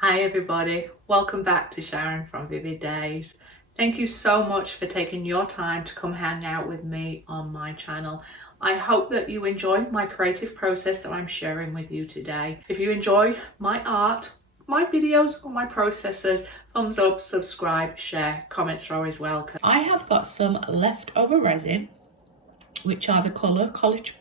Hi everybody, welcome back to Sharon from Vivid Days. Thank you so much for taking your time to come hang out with me on my channel. I hope that you enjoy my creative process that I'm sharing with you today. If you enjoy my art, my videos or my processes, thumbs up, subscribe, share, comments are always welcome. I have got some leftover resin, which are the colour cottage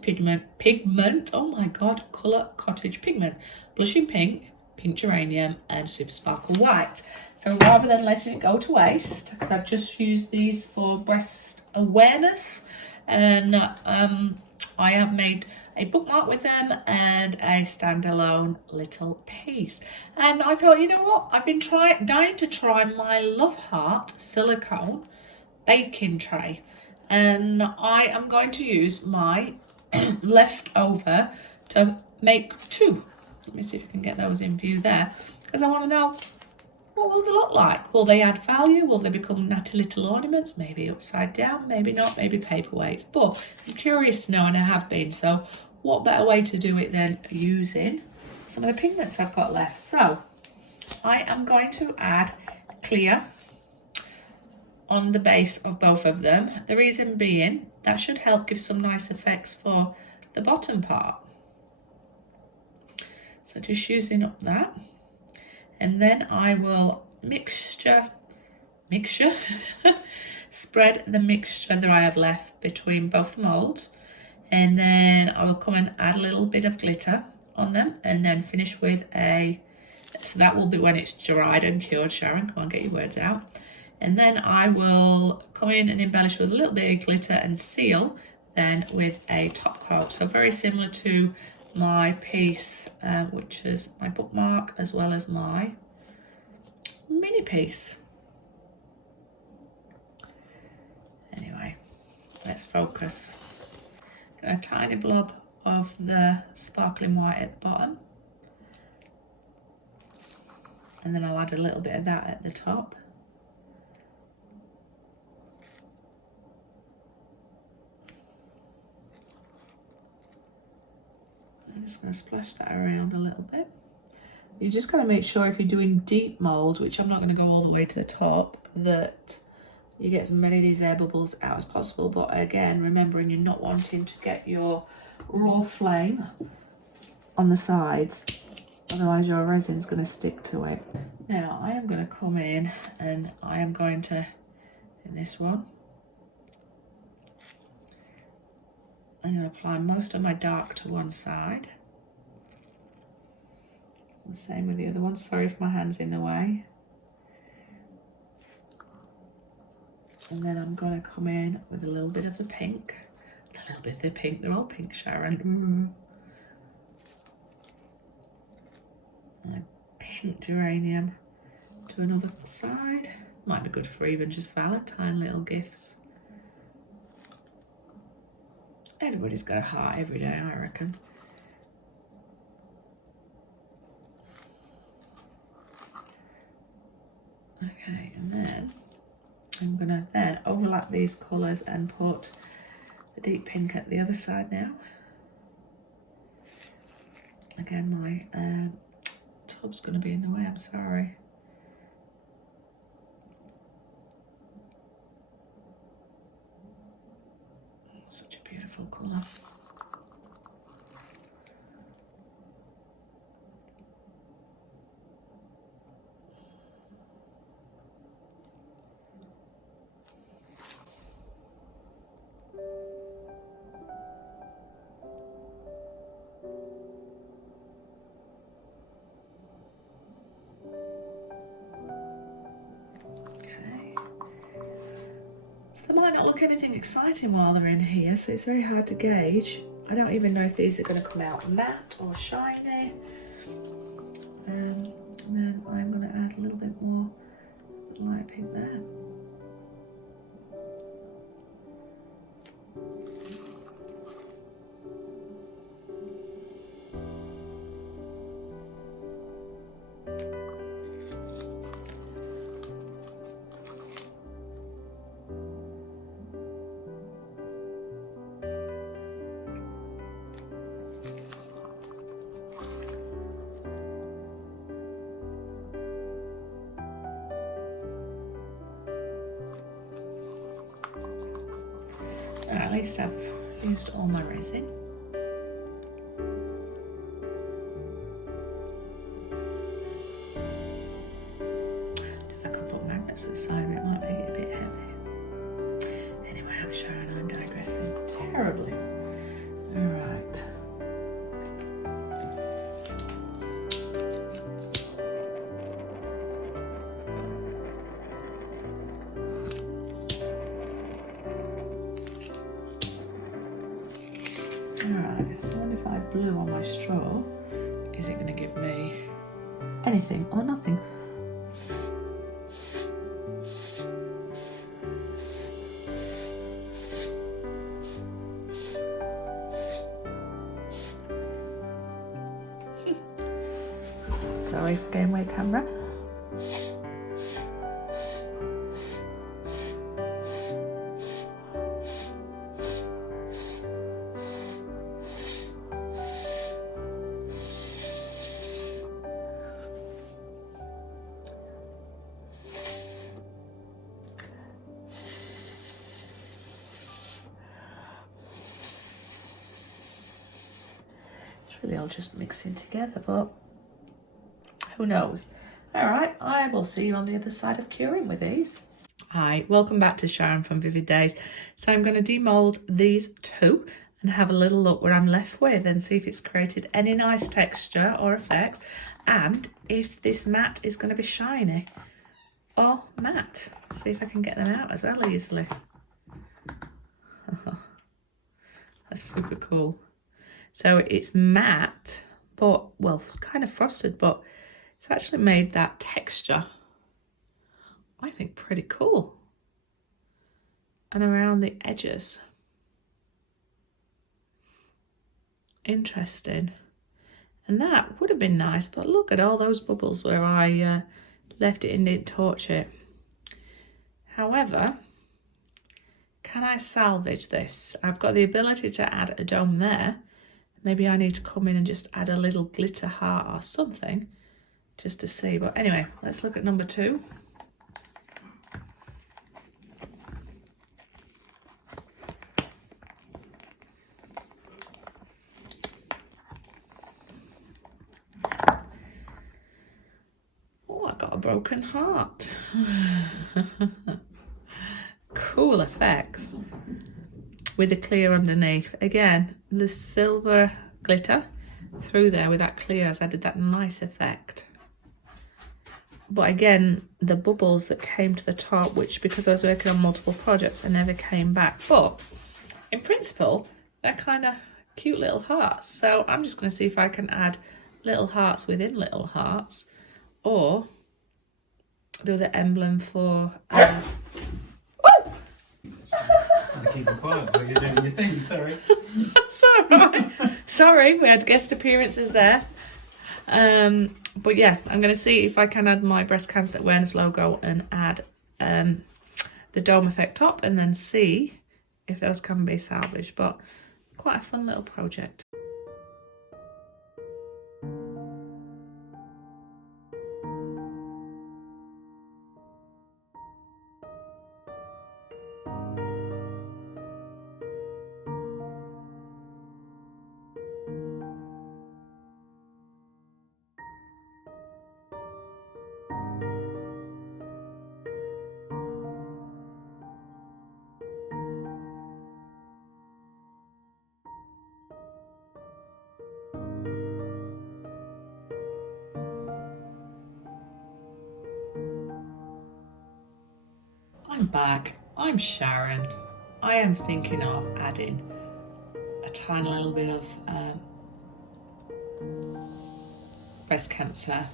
pigment, oh my god, colour cottage pigment, blushing pink, pink geranium and super sparkle white. So rather than letting it go to waste, because I've just used these for breast awareness, and I have made a bookmark with them and a standalone little piece. And I thought, you know what, I've been dying to try my Love Heart silicone baking tray, and I am going to use my leftover to make two. Let me see if I can get those in view there, because I want to know, what will they look like? Will they add value? Will they become natty little ornaments? Maybe upside down, maybe not, maybe paperweights. But I'm curious to know, and I have been. So what better way to do it than using some of the pigments I've got left? So I am going to add clear on the base of both of them. The reason being, that should help give some nice effects for the bottom part. So just using up that, and then I will spread the mixture that I have left between both molds, and then I will come and add a little bit of glitter on them, and then finish with so that will be when it's dried and cured. Sharon, come on, get your words out. And then I will come in and embellish with a little bit of glitter and seal then with a top coat. So very similar to my piece, which is my bookmark, as well as my mini piece. Anyway, let's focus. Got a tiny blob of the sparkling white at the bottom, and then I'll add a little bit of that at the top. I'm just going to splash that around a little bit. You just got to make sure, if you're doing deep mold, which I'm not going to go all the way to the top, that you get as many of these air bubbles out as possible. But again, remembering you're not wanting to get your raw flame on the sides, otherwise your resin's going to stick to it. Now I am going to come in and I am going to, in this one, I'm going to apply most of my dark to one side. The same with the other one. Sorry if my hand's in the way. And then I'm going to come in with a little bit of the pink. A little bit of the pink. They're all pink, Sharon. And a pink geranium to another side. Might be good for even just Valentine little gifts. Everybody's got a heart every day, I reckon. Okay, and then I'm going to then overlap these colours and put the deep pink at the other side now. Again, my tub's going to be in the way, I'm sorry. Such a beautiful colour. They might not look anything exciting while they're in here, so it's very hard to gauge. I don't even know if these are going to come out matte or shiny. And then I'm going to add a little bit more light pink there. At least I've used all my resin. If I could put magnets at the side of it, might make it a bit heavy. Anyway, I'm Sharon, I'm digressing terribly. Alright. Alright, I wonder if I blew on my straw, is it going to give me anything or nothing? Sorry for getting away camera. It's really all just mixing together, but who knows? Alright, I will see you on the other side of curing with these. Hi, welcome back to Sharon from Vivid Days. So I'm going to demold these two and have a little look what I'm left with and see if it's created any nice texture or effects, and if this mat is going to be shiny or matte. See if I can get them out as well easily. That's super cool. So it's matte, but, well, it's kind of frosted, but it's actually made that texture, I think, pretty cool. And around the edges. Interesting. And that would have been nice, but look at all those bubbles where I left it and didn't torch it. However, can I salvage this? I've got the ability to add a dome there. Maybe I need to come in and just add a little glitter heart or something just to see. But anyway, let's look at number 2. Oh, I got a broken heart. Cool effects with the clear underneath. Again, the silver glitter through there with that clear has added that nice effect. But again, the bubbles that came to the top, which because I was working on multiple projects, I never came back. But in principle, they're kind of cute little hearts. So I'm just going to see if I can add little hearts within little hearts, or do the emblem for Keep it quiet while you're doing your thing, sorry. Sorry. Sorry, we had guest appearances there. But yeah, I'm going to see if I can add my breast cancer awareness logo and add the dome effect top, and then see if those can be salvaged. But quite a fun little project. I'm back. I'm Sharon. I am thinking of adding a tiny little bit of breast cancer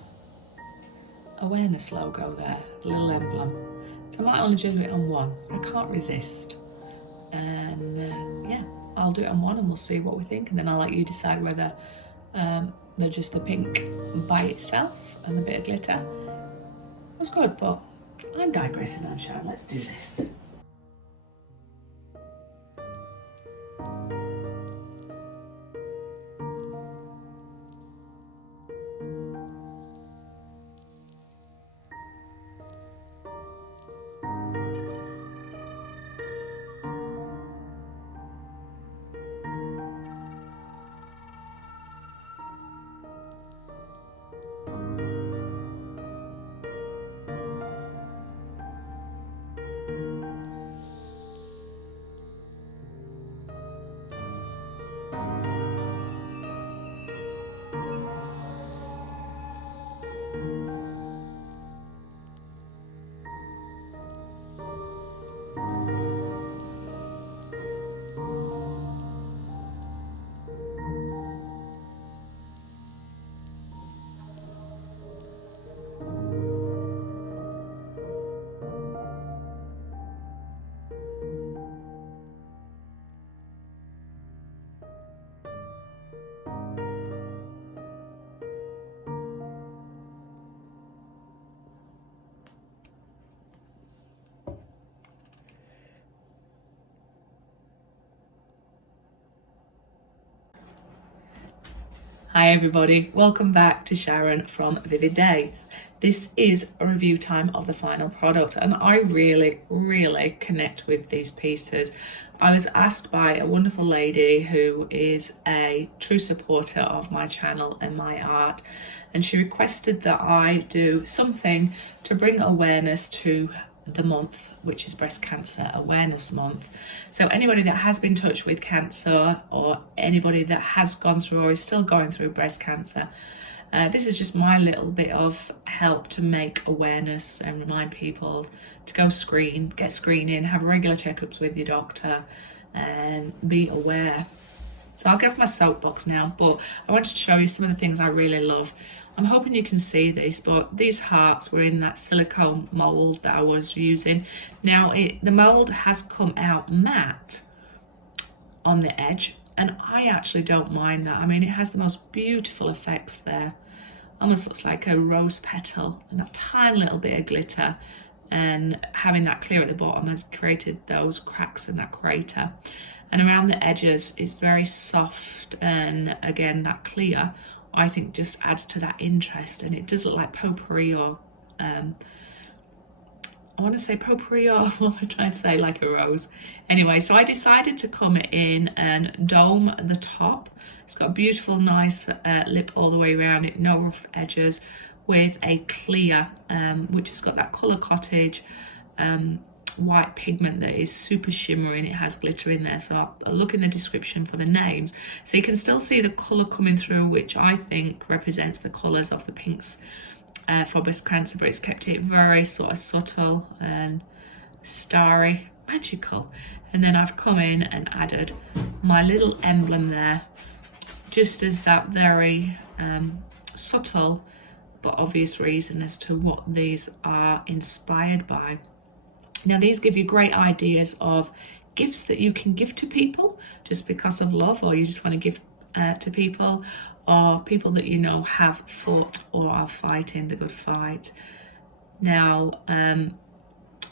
awareness logo there, a little emblem. So I might only do it on one. I can't resist. And yeah, I'll do it on one and we'll see what we think. And then I'll let you decide whether they're just the pink by itself and the bit of glitter. It was good, but I'm digressing, I'm Sharon. Let's do this. Hi everybody, welcome back to Sharon from Vivid Day. This is a review time of the final product, and I really connect with these pieces. I was asked by a wonderful lady who is a true supporter of my channel and my art, and she requested that I do something to bring awareness to the month, which is Breast Cancer Awareness Month. So anybody that has been touched with cancer, or anybody that has gone through or is still going through breast cancer, this is just my little bit of help to make awareness and remind people to go get screening, have regular checkups with your doctor, and be aware. So I'll get off my soapbox now, but I wanted to show you some of the things I really love. I'm hoping you can see this, but these hearts were in that silicone mold that I was using. Now the mold has come out matte on the edge, and I actually don't mind that. I mean, it has the most beautiful effects there. Almost looks like a rose petal, and that tiny little bit of glitter, and having that clear at the bottom has created those cracks and that crater. And around the edges is very soft, and again that clear I think just adds to that interest, and it does look like potpourri, or I want to say potpourri, or what am I trying to say, like a rose. Anyway, so I decided to come in and dome the top. It's got a beautiful nice lip all the way around it, no rough edges, with a clear which has got that colour cottage white pigment that is super shimmery, and it has glitter in there. So I'll look in the description for the names, so you can still see the colour coming through, which I think represents the colours of the pinks for breast cancer, but it's kept it very sort of subtle and starry, magical. And then I've come in and added my little emblem there, just as that very subtle but obvious reason as to what these are inspired by. Now these give you great ideas of gifts that you can give to people just because of love, or you just want to give to people, or people that you know have fought or are fighting the good fight. Now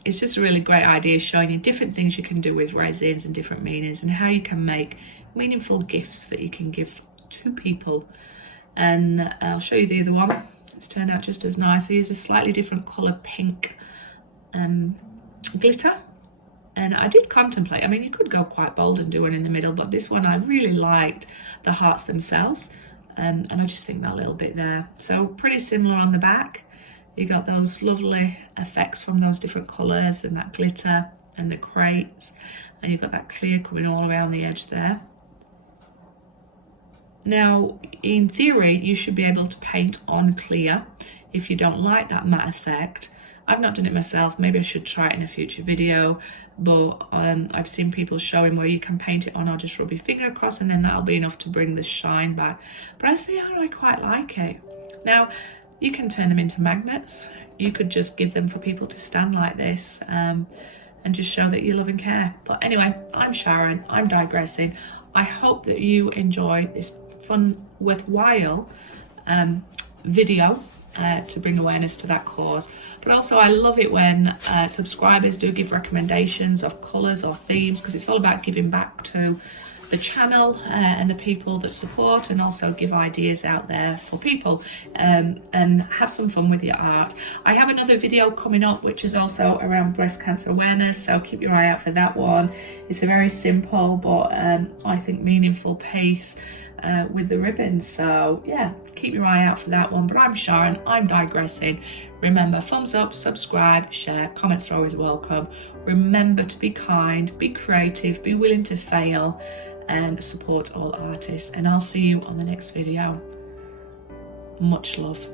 it's just a really great idea, showing you different things you can do with resins and different meanings, and how you can make meaningful gifts that you can give to people. And I'll show you the other one. It's turned out just as nice. I use a slightly different colour pink glitter, and I did contemplate, I mean, you could go quite bold and do one in the middle, but this one I really liked the hearts themselves, and I just think that little bit there. So pretty similar on the back. You got those lovely effects from those different colours and that glitter and the crates, and you've got that clear coming all around the edge there. Now in theory you should be able to paint on clear if you don't like that matte effect. I've not done it myself, maybe I should try it in a future video, but I've seen people showing where you can paint it on or just rub your finger across, and then that'll be enough to bring the shine back. But as they are, I quite like it. Now you can turn them into magnets. You could just give them for people to stand like this and just show that you love and care. But anyway, I'm Sharon, I'm digressing. I hope that you enjoy this fun, worthwhile video to bring awareness to that cause. But also I love it when subscribers do give recommendations of colours or themes, because it's all about giving back to the channel and the people that support, and also give ideas out there for people and have some fun with your art. I have another video coming up which is also around breast cancer awareness, so keep your eye out for that one. It's a very simple but I think meaningful piece with the ribbons, so yeah, keep your eye out for that one. But I'm Sharon, I'm digressing. Remember, thumbs up, subscribe, share, comments are always welcome. Remember to be kind, be creative, be willing to fail, and support all artists. And I'll see you on the next video. Much love.